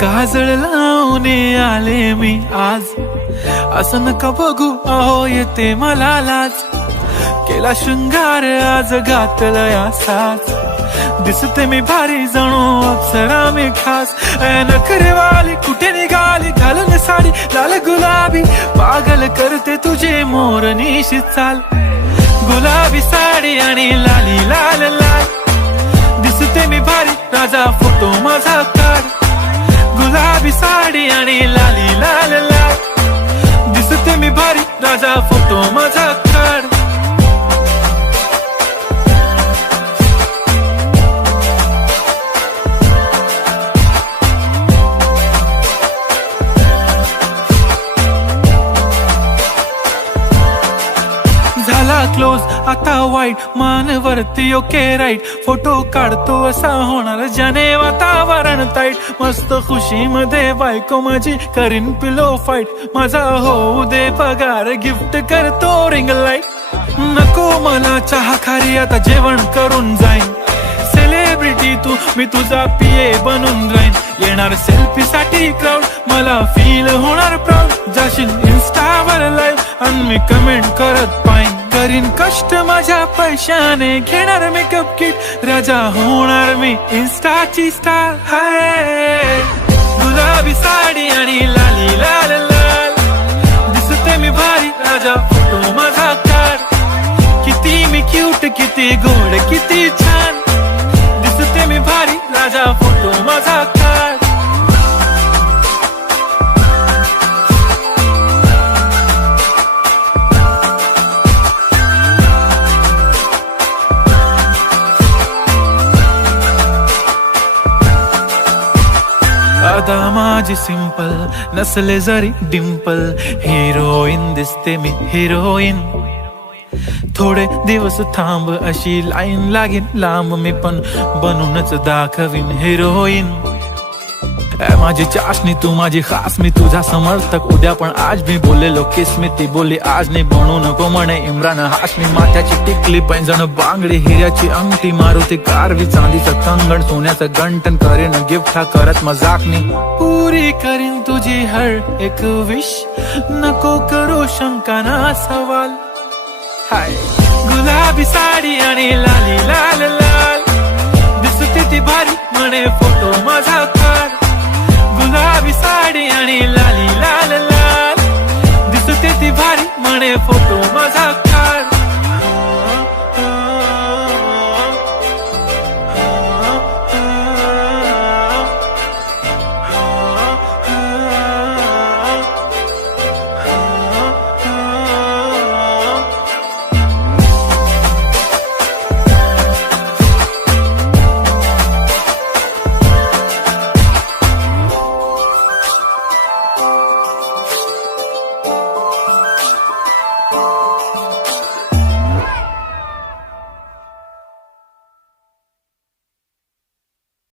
काजळ लावून आले मी आज, असं नका बघू अहो येते मला लाज. केला शृंगार आज घातलंय असाच, दिसते मी भारी जणू अप्सरा मी खास. नखरेवाली कुठे निघाली घालून साडी लाल गुलाबी, पागल करते तुझे मोरनीशी चाल. गुलाबी साडी आणि लाली लाल लाल, दिसते मी भारी राजा फोटो माझा काढ. गुलाबी साडी आणि लाली लाल लाल, दिसते मी भारी राजा फोटो माझा काढ. झाला क्लोज आता वाईट, मानवरती ओके राईट. फोटो काढतो असा होणार ज्याने वातावरण ताईट. मस्त खुशी मध्ये बायको माझी करीन पिलो फाईट. माझा होऊ दे पगार गिफ्ट करतो रिंग लाईट. नको मला चहा खारी आता जेवण करून जाईन. सेलिब्रिटी तू मी तुझा पिये बनून राहीन. येणार सेल्फी साठी क्राऊड मला फील होणार प्राऊड. जाशील इन्स्टावर लाईव्ह आणि मी कमेंट करत पाईन. करीन कष्ट माझ्या पैशाने घेणार मेकअप किट. राजा होणार मी इन्स्टाची स्टार. हाय गुलाबी साडी आणि लाली लाल लाल, दिसते मी भारी राजा फोटो माझा काढ. किती मी क्यूट किती गोड किती छान, दिसते मी भारी राजा फोटो माझा काढ. आता माझी सिंपल नसले जरी डिंपल, हिरोईन दिसते मी हिरोईन. थोडे दिवस थांब अशी लाईन लागेल लांब, मी पण बनूनच दाखवीन हिरोईन. माझी चाशनी तू माझी खास, मी तुझा समर्थक उद्या पण आज. मी बोललेलो किस मी ती बोली आज नाही. बनू नको म्हणे इम्रान हाशमी. माथ्याची टिकली पैंजण बांगडी, हिऱ्याची अंगठी, मारुती कारवी, चांदीचं कंगण, सोन्याचं गंटन. करीन गिफ्ट हा करत मजाकनी. पुरी करीन तुझी हर एक विश, नको करू शंका ना सवाल. हाय गुलाबी साडी आणि लाली लाल लाल, दिसते ती भारी म्हणे फोटो माझा काढ. गुलाबी साडी आणि लाली लाल लाल, दिसते ती भारी म्हणे फोटो माझा.